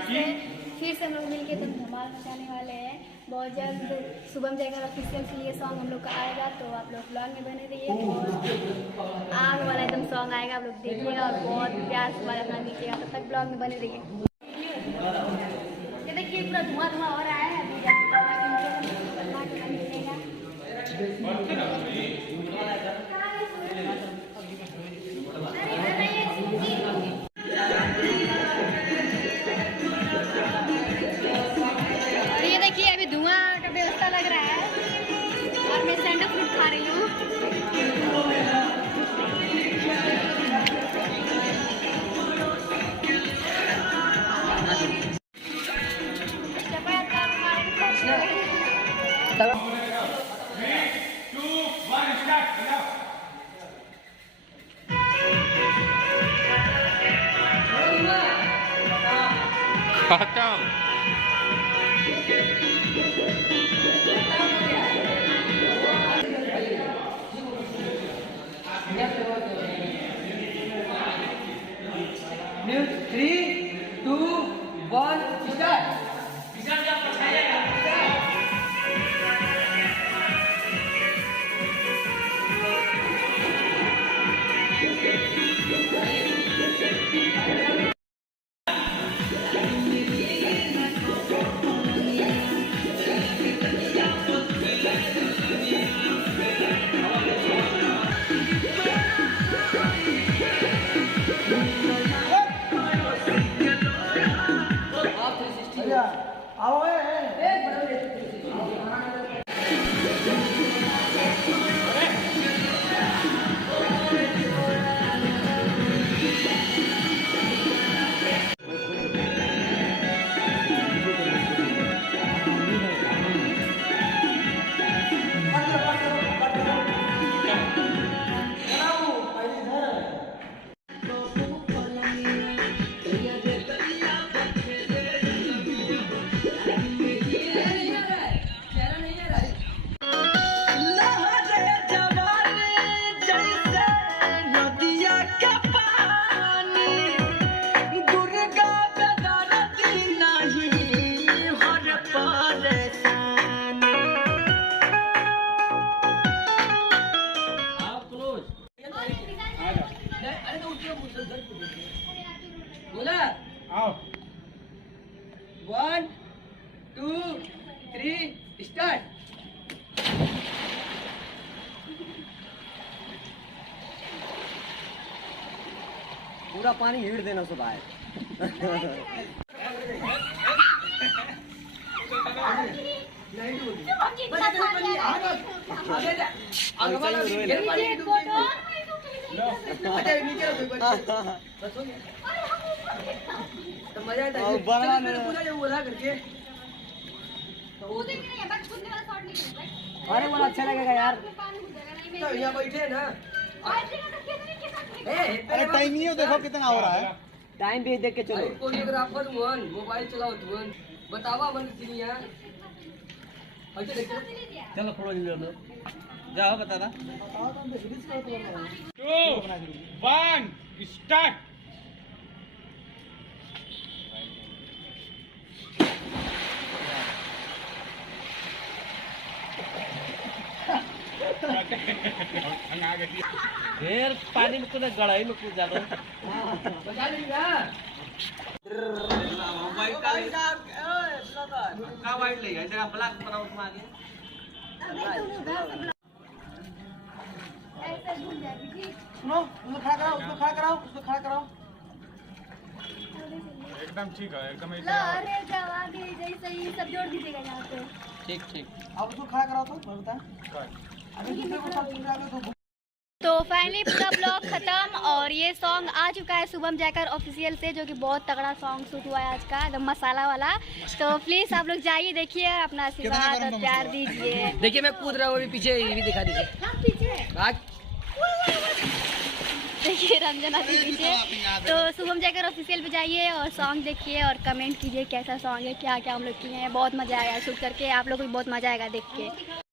फिर से हम लोग मिलके तुम धमाल मचाने वाले हैं। बहुत जल्द शुभम जयकर ऑफिशियल से ये सॉन्ग हम लोग का आएगा, तो आप लोग ब्लॉग में बने रहिए और आग वाला एकदम सॉन्ग आएगा, आप लोग देखिएगा और बहुत प्यार से वाला गाना दीजिएगा। तब तक ब्लॉग में बने रहिए। ये देखिए पूरा धुआं धुआं हो रहा है अभी धुआं का व्यवस्था लग रहा है और मैं सैंडल फ्रूट खा रही हूँ। News 3, 2, 1 start. बोला 1, 2, 3 स्टार्ट। पूरा पानी हिड़ देना सुबह है। मजा बोला करके अरे बोला अच्छा लगेगा यार। तो यहाँ बैठे ना, अरे टाइम नहीं है, देखो कितना हो रहा है। टाइम भी देख के चलो। कोरियोग्राफर वन मोबाइल चलाओ तुम बतावा मन दुनिया चलो फोड़ो लो जाओ बता दा 2, 1 स्टार्ट। फिर पानी में कूदा गड़ाई में कूद जाओ बचा लेगा मोबाइल का वाइड ले है जगह ब्लॉक पर आउट मार गया। सुनो उसको खड़ा कराओ, उसको खड़ा कराओ, उसको खड़ा कराओ। एकदम ठीक है, एकदम अरे जवाब जैसे ही सब जोड़ दीजिएगा यहाँ पे। ठीक ठीक अब उसको खड़ा कराओ तो मैं बता अभी दूसरे को सब पूरा तो। तो फाइनली पूरा ब्लॉग खत्म और ये सॉन्ग आ चुका है शुभम जयकर ऑफिशियल से, जो कि बहुत तगड़ा सॉन्ग शूट हुआ है आज का, एकदम मसाला वाला। तो प्लीज आप लोग जाइए देखिए, अपना आशीर्वाद और प्यार दीजिए। देखिए मैं कूद रहा हूँ अभी पीछे, ये भी दिखा दीजिए देखिए रंजना भी पीछे। तो शुभम जयकर ऑफिशियल पे जाइए और सॉन्ग देखिए और कमेंट कीजिए कैसा सॉन्ग है, क्या क्या हम लोग किए हैं। बहुत मजा आया शूट करके, आप लोग को भी बहुत मजा आएगा देख के।